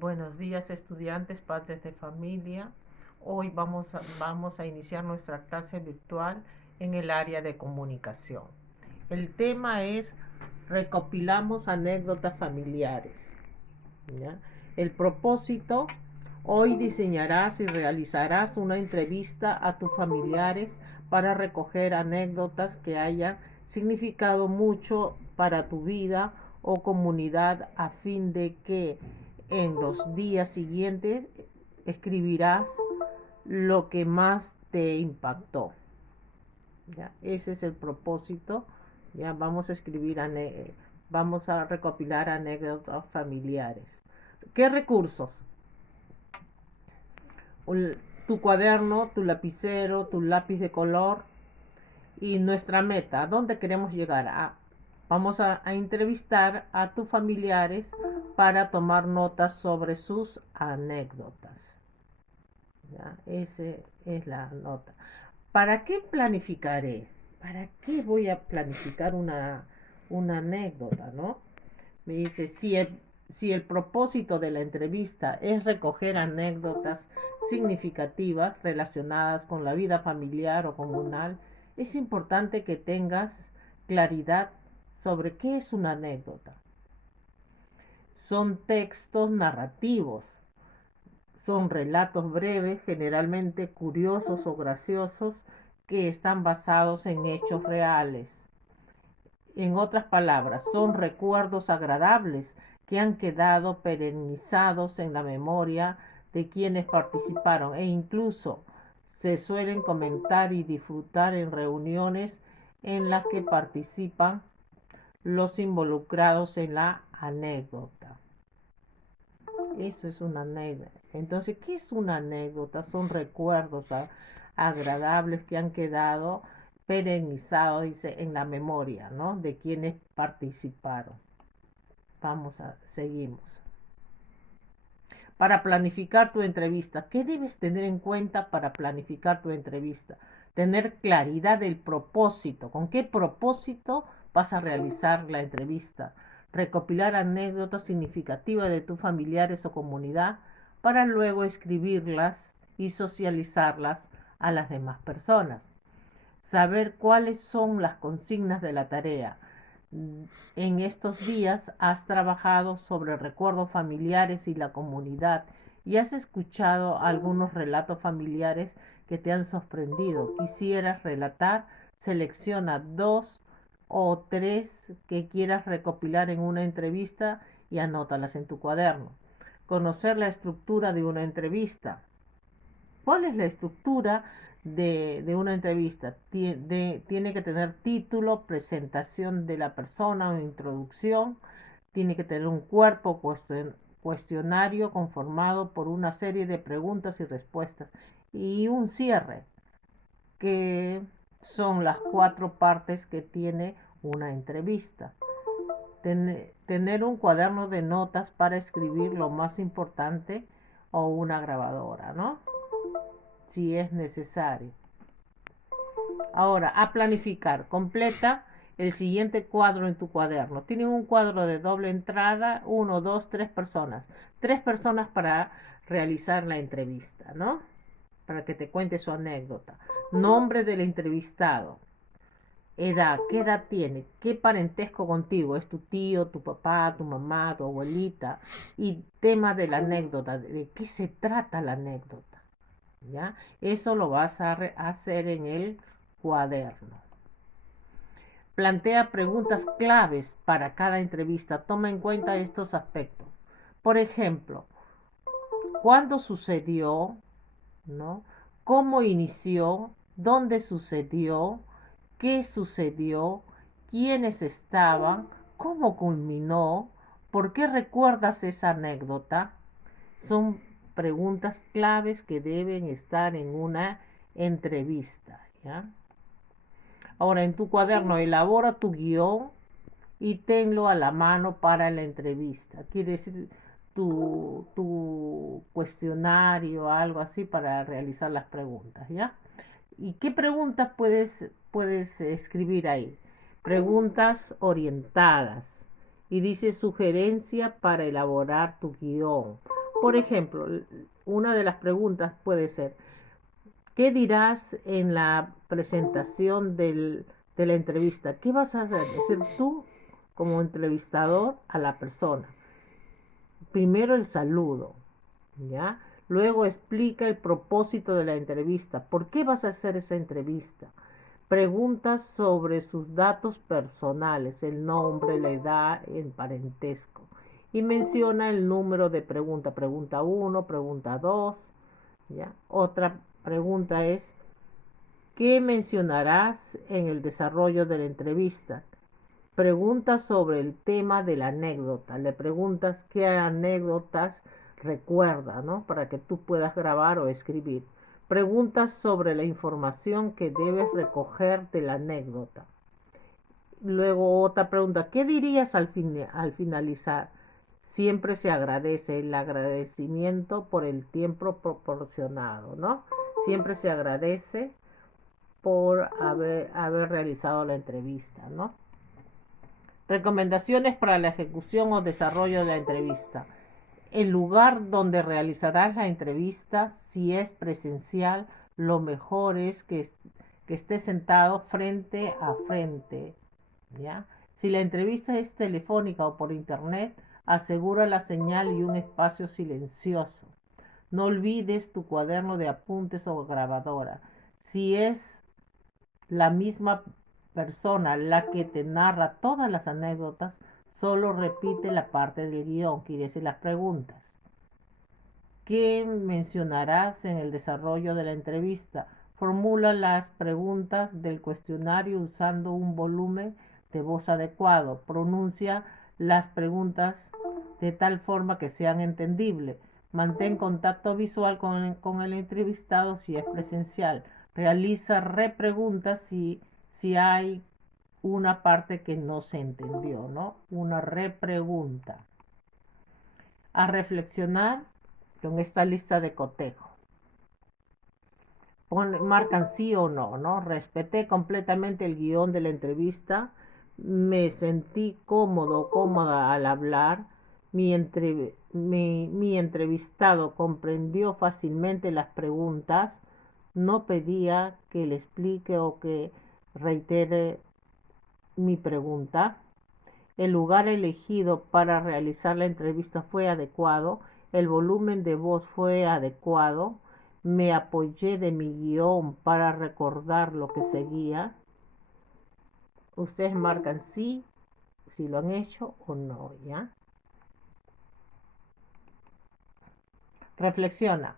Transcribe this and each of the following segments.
Buenos días, estudiantes, padres de familia. Hoy vamos a iniciar nuestra clase virtual en el área de comunicación. El tema es recopilamos anécdotas familiares. ¿Ya? El propósito, hoy diseñarás y realizarás una entrevista a tus familiares para recoger anécdotas que hayan significado mucho para tu vida o comunidad a fin de que en los días siguientes escribirás lo que más te impactó. ¿Ya? Ese es el propósito. Ya vamos a recopilar anécdotas familiares. ¿Qué recursos? Tu cuaderno, tu lapicero, tu lápiz de color y nuestra meta. ¿A dónde queremos llegar? Vamos a entrevistar a tus familiares para tomar notas sobre sus anécdotas. ¿Ya? Esa es la nota. ¿Para qué planificaré? ¿Para qué voy a planificar una anécdota, no? Me dice, si el propósito de la entrevista es recoger anécdotas significativas relacionadas con la vida familiar o comunal, es importante que tengas claridad sobre qué es una anécdota. Son textos narrativos, son relatos breves, generalmente curiosos o graciosos, que están basados en hechos reales. En otras palabras, son recuerdos agradables que han quedado perennizados en la memoria de quienes participaron e incluso se suelen comentar y disfrutar en reuniones en las que participan los involucrados en la anécdota. Eso es una anécdota. Entonces, ¿qué es una anécdota? Son recuerdos agradables que han quedado perennizados, dice, en la memoria, ¿no? De quienes participaron. Seguimos. Para planificar tu entrevista, ¿qué debes tener en cuenta para planificar tu entrevista? Tener claridad del propósito. ¿Con qué propósito vas a realizar la entrevista? Recopilar anécdotas significativas de tus familiares o comunidad para luego escribirlas y socializarlas a las demás personas. Saber cuáles son las consignas de la tarea. En estos días has trabajado sobre recuerdos familiares y la comunidad y has escuchado algunos relatos familiares que te han sorprendido. Quisieras relatar, selecciona 2 o 3 que quieras recopilar en una entrevista y anótalas en tu cuaderno. Conocer la estructura de una entrevista. ¿Cuál es la estructura de una entrevista? Tiene que tener título, presentación de la persona o introducción. Tiene que tener un cuerpo cuestionario conformado por una serie de preguntas y respuestas. Y un cierre, que son las 4 partes que tiene una entrevista. Tener un cuaderno de notas para escribir lo más importante o una grabadora, ¿no? Si es necesario. Ahora, a planificar. Completa el siguiente cuadro en tu cuaderno. Tienes un cuadro de doble entrada, 1, 2, 3 personas. 3 personas para realizar la entrevista, ¿no? Para que te cuente su anécdota. Nombre del entrevistado. Edad, ¿qué edad tiene? ¿Qué parentesco contigo? ¿Es tu tío, tu papá, tu mamá, tu abuelita? Y tema de la anécdota, ¿de qué se trata la anécdota? ¿Ya? Eso lo vas a hacer en el cuaderno. Plantea preguntas claves para cada entrevista. Toma en cuenta estos aspectos. Por ejemplo, ¿cuándo sucedió? ¿No? ¿Cómo inició? ¿Dónde sucedió? ¿Qué sucedió? ¿Quiénes estaban? ¿Cómo culminó? ¿Por qué recuerdas esa anécdota? Son preguntas claves que deben estar en una entrevista, ¿ya? Ahora, en tu cuaderno, elabora tu guión y tenlo a la mano para la entrevista. Quiere decir tu cuestionario, algo así, para realizar las preguntas, ¿ya? ¿Y qué preguntas puedes escribir ahí? Preguntas orientadas. Y dice sugerencia para elaborar tu guión. Por ejemplo, una de las preguntas puede ser, ¿qué dirás en la presentación de la entrevista? ¿Qué vas a decir tú como entrevistador a la persona? Primero el saludo, ¿ya? Luego explica el propósito de la entrevista. ¿Por qué vas a hacer esa entrevista? Preguntas sobre sus datos personales, el nombre, la edad, el parentesco. Y menciona el número de pregunta. Pregunta uno, pregunta 2. ¿Ya? Otra pregunta es, ¿qué mencionarás en el desarrollo de la entrevista? Preguntas sobre el tema de la anécdota. Le preguntas qué anécdotas recuerda, ¿no? Para que tú puedas grabar o escribir. Preguntas sobre la información que debes recoger de la anécdota. Luego otra pregunta, ¿qué dirías al finalizar? Siempre se agradece el agradecimiento por el tiempo proporcionado, ¿no? Siempre se agradece por haber realizado la entrevista, ¿no? Recomendaciones para la ejecución o desarrollo de la entrevista. El lugar donde realizarás la entrevista, si es presencial, lo mejor es que esté sentado frente a frente, ¿ya? Si la entrevista es telefónica o por internet, asegura la señal y un espacio silencioso. No olvides tu cuaderno de apuntes o grabadora. Si es la misma persona la que te narra todas las anécdotas, solo repite la parte del guión, quiere decir las preguntas. ¿Qué mencionarás en el desarrollo de la entrevista? Formula las preguntas del cuestionario usando un volumen de voz adecuado. Pronuncia las preguntas de tal forma que sean entendibles. Mantén contacto visual con el entrevistado si es presencial. Realiza repreguntas si hay una parte que no se entendió, ¿no? Una repregunta. A reflexionar con esta lista de cotejo. Marcan sí o no, ¿no? Respeté completamente el guión de la entrevista, me sentí cómoda al hablar, mi entrevistado comprendió fácilmente las preguntas, no pedía que le explique o que reitere mi pregunta. El lugar elegido para realizar la entrevista fue adecuado, el volumen de voz fue adecuado, me apoyé de mi guión para recordar lo que seguía. Ustedes marcan sí, si lo han hecho o no, ¿ya? Reflexiona.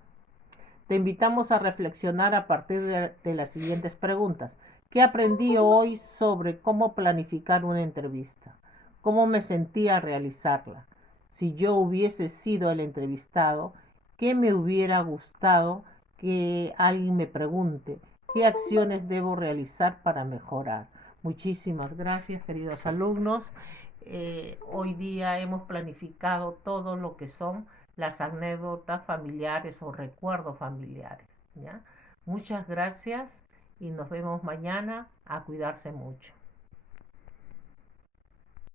Te invitamos a reflexionar a partir de las siguientes preguntas. ¿Qué aprendí hoy sobre cómo planificar una entrevista? ¿Cómo me sentía al realizarla? Si yo hubiese sido el entrevistado, ¿qué me hubiera gustado que alguien me pregunte? ¿Qué acciones debo realizar para mejorar? Muchísimas gracias, queridos alumnos. Hoy día hemos planificado todo lo que son las anécdotas familiares o recuerdos familiares, ¿ya? Muchas gracias y nos vemos mañana. A cuidarse mucho.